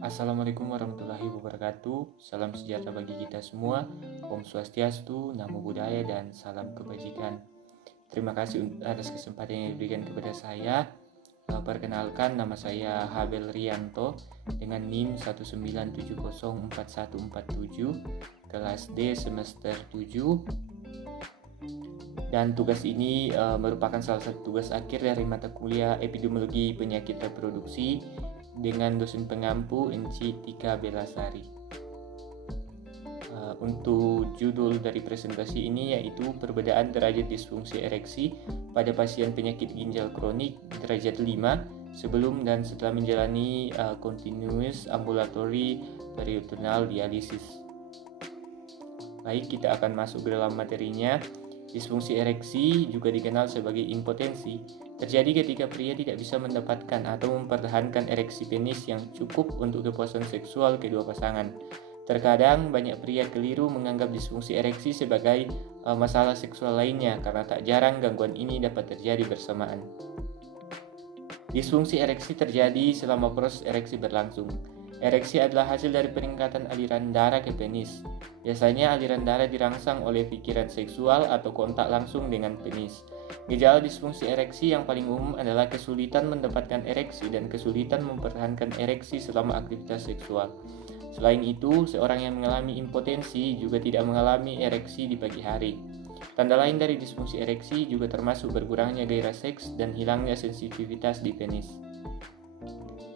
Assalamualaikum warahmatullahi wabarakatuh. Salam sejahtera bagi kita semua. Om Swastiastu, Namo Buddhaya, dan salam kebajikan. Terima kasih atas kesempatan yang diberikan kepada saya. Perkenalkan, nama saya Habel Rianto dengan NIM 1970447, kelas D semester 7. Dan tugas ini merupakan salah satu tugas akhir dari mata kuliah Epidemiologi Penyakit Reproduksi dengan dosen pengampu Enci Tika Belasari. Untuk judul dari presentasi ini yaitu perbedaan derajat disfungsi ereksi pada pasien penyakit ginjal kronik derajat 5 sebelum dan setelah menjalani continuous ambulatory peritoneal dialisis. Baik, kita akan masuk ke dalam materinya. Disfungsi ereksi juga dikenal sebagai impotensi, terjadi ketika pria tidak bisa mendapatkan atau mempertahankan ereksi penis yang cukup untuk kepuasan seksual kedua pasangan. Terkadang banyak pria keliru menganggap disfungsi ereksi sebagai masalah seksual lainnya karena tak jarang gangguan ini dapat terjadi bersamaan. Disfungsi ereksi terjadi selama proses ereksi berlangsung. Ereksi adalah hasil dari peningkatan aliran darah ke penis. Biasanya aliran darah dirangsang oleh pikiran seksual atau kontak langsung dengan penis. Gejala disfungsi ereksi yang paling umum adalah kesulitan mendapatkan ereksi dan kesulitan mempertahankan ereksi selama aktivitas seksual. Selain itu, seorang yang mengalami impotensi juga tidak mengalami ereksi di pagi hari. Tanda lain dari disfungsi ereksi juga termasuk berkurangnya gairah seks dan hilangnya sensitivitas di penis.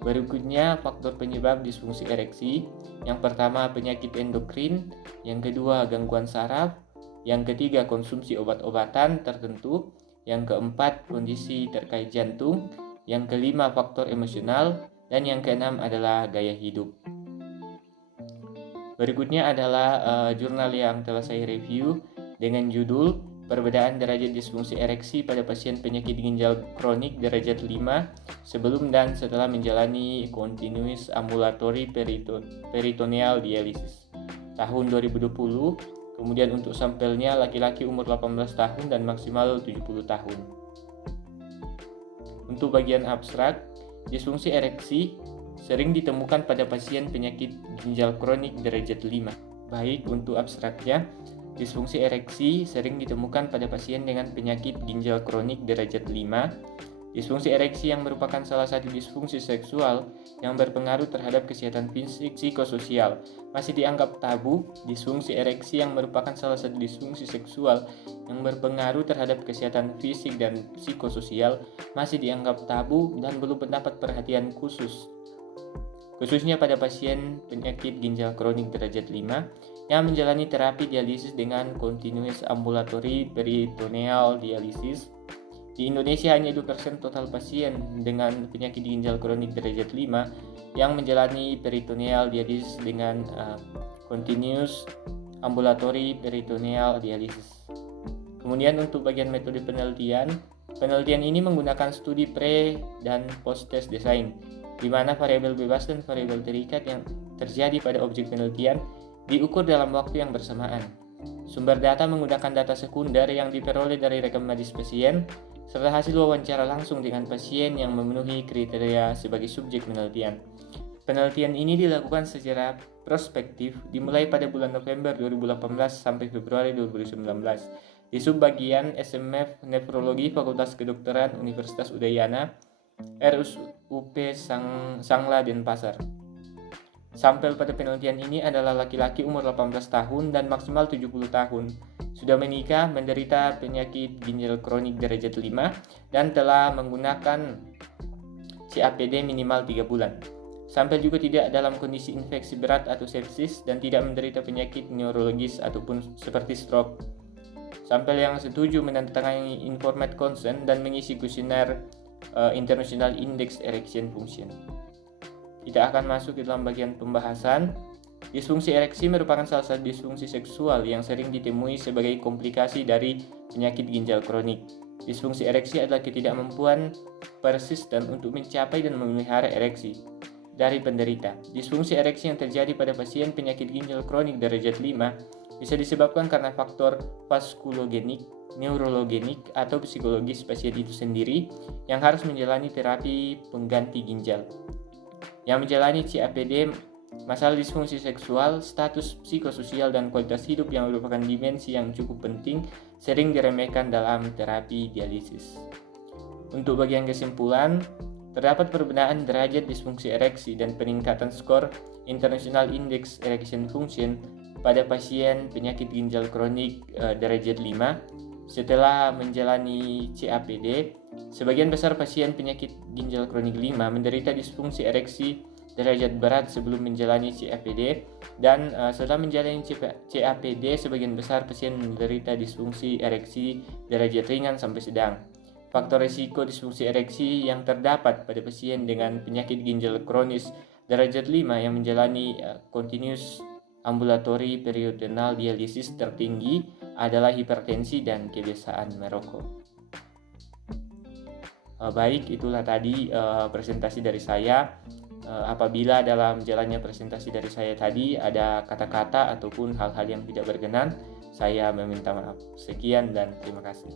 Berikutnya, faktor penyebab disfungsi ereksi. Yang pertama, penyakit endokrin. Yang kedua, gangguan saraf. Yang ketiga, konsumsi obat-obatan tertentu. Yang keempat, kondisi terkait jantung. Yang kelima, faktor emosional. Dan yang keenam adalah gaya hidup. Berikutnya adalah jurnal yang telah saya review dengan judul Perbedaan derajat disfungsi ereksi pada pasien penyakit ginjal kronik derajat 5 sebelum dan setelah menjalani continuous ambulatory peritoneal dialisis tahun 2020. Kemudian untuk sampelnya laki-laki umur 18 tahun dan maksimal 70 tahun. Untuk bagian abstrak, disfungsi ereksi sering ditemukan pada pasien penyakit ginjal kronik derajat 5. Baik, untuk abstraknya, disfungsi ereksi sering ditemukan pada pasien dengan penyakit ginjal kronik derajat 5. Disfungsi ereksi yang merupakan salah satu disfungsi seksual yang berpengaruh terhadap kesehatan fisik psikososial masih dianggap tabu. Disfungsi ereksi yang merupakan salah satu disfungsi seksual yang berpengaruh terhadap kesehatan fisik dan psikososial masih dianggap tabu dan belum mendapat perhatian khususnya pada pasien penyakit ginjal kronik derajat 5 yang menjalani terapi dialisis dengan continuous ambulatory peritoneal dialisis. Di Indonesia hanya 2% total pasien dengan penyakit ginjal kronik derajat 5 yang menjalani peritoneal dialisis dengan continuous ambulatory peritoneal dialisis. Kemudian untuk bagian metode penelitian ini menggunakan studi pre dan post test design, di mana variabel bebas dan variabel terikat yang terjadi pada objek penelitian diukur dalam waktu yang bersamaan. Sumber data menggunakan data sekunder yang diperoleh dari rekam medis pasien, serta hasil wawancara langsung dengan pasien yang memenuhi kriteria sebagai subjek penelitian. Penelitian ini dilakukan secara prospektif dimulai pada bulan November 2018 sampai Februari 2019 di subbagian SMF Nefrologi Fakultas Kedokteran Universitas Udayana, RSUP Sangla Denpasar. Sampel pada penelitian ini adalah laki-laki umur 18 tahun dan maksimal 70 tahun, sudah menikah, menderita penyakit ginjal kronik derajat 5, dan telah menggunakan CAPD minimal 3 bulan. Sampel juga tidak dalam kondisi infeksi berat atau sepsis dan tidak menderita penyakit neurologis ataupun seperti stroke. Sampel yang setuju menandatangani informed consent dan mengisi kuesioner International Index Erection Function. Kita akan masuk ke dalam bagian pembahasan. Disfungsi ereksi merupakan salah satu disfungsi seksual yang sering ditemui sebagai komplikasi dari penyakit ginjal kronik. Disfungsi ereksi adalah ketidakmampuan persisten untuk mencapai dan memelihara ereksi dari penderita. Disfungsi ereksi yang terjadi pada pasien penyakit ginjal kronik derajat 5 bisa disebabkan karena faktor vaskulogenik, neurologenik, atau psikologis pasien itu sendiri yang harus menjalani terapi pengganti ginjal. yang menjalani CAPD, masalah disfungsi seksual, status psikososial, dan kualitas hidup yang merupakan dimensi yang cukup penting sering diremehkan dalam terapi dialisis. Untuk bagian kesimpulan, terdapat perbedaan derajat disfungsi ereksi dan peningkatan skor International Index Erection Function pada pasien penyakit ginjal kronik derajat 5 setelah menjalani CAPD. Sebagian besar pasien penyakit ginjal kronik 5 menderita disfungsi ereksi derajat berat sebelum menjalani CAPD, dan setelah menjalani CAPD sebagian besar pasien menderita disfungsi ereksi derajat ringan sampai sedang. Faktor risiko disfungsi ereksi yang terdapat pada pasien dengan penyakit ginjal kronis derajat 5 yang menjalani continuous ambulatory peritoneal dialisis tertinggi adalah hipertensi dan kebiasaan merokok. Baik, itulah tadi presentasi dari saya. Apabila dalam jalannya presentasi dari saya tadi ada kata-kata ataupun hal-hal yang tidak berkenan, saya meminta maaf. Sekian dan terima kasih.